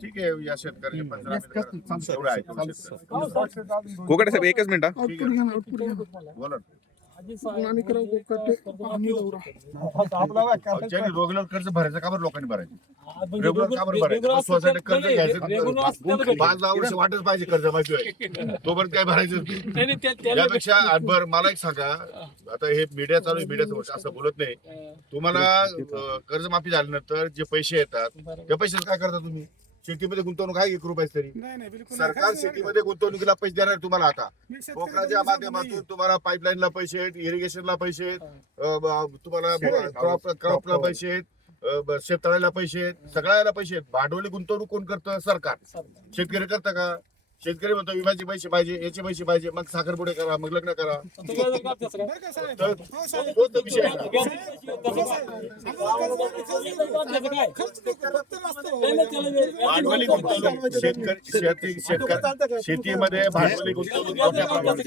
ठीक आहे या शेतकऱ्याचे पंचनामे एवढं आहे तो शेतकरी. कोकटे साहेब एकच मिनिट हा. ठीक आहे. बोला ना. ज्यांनी रेग्युलर कर्ज भरायचं का बरं लोकांनी भरायचं रेग्युलर का बरं भरायचं सोसायटी कर्ज घ्यायचं 5-10 वर्ष वाटच पाहिजे कर्ज माहिती तोपर्यंत काय भरायचं त्यापेक्षा बरं मला एक सांगा आता हे मीडिया चालू आहे मीडियाचं असं बोलत नाही तुम्हाला कर्जमाफी झाल्यानंतर जे पैसे येतात त्या पैशाचं काय करता तुम्ही शेतीमध्ये गुंतवणूक आहे 1 रुपये तरी सरकार शेतीमध्ये गुंतवणुकीला पैसे देणार आहे तुम्हाला आता पोखराच्या माध्यमातून तुम्हाला पाईपलाईनला पैसे आहेत इरिगेशनला पैसे आहेत तुम्हाला क्रॉपला पैसे आहेत शेततळ्याला पैसे आहेत सगळ्याला पैसे आहेत भांडवली गुंतवणूक कोण करतं सरकार शेतकरी करतं का शेतकरी म्हणतो विम्याचे पैसे पाहिजे याचे पैसे पाहिजे मग साखरपुडे करा मग लग्न करा तो विषय आहे भांडवली गुंतवणूक शेतकरी शेतीमध्ये भांडवली गुंतवणूक मोठ्या प्रमाणात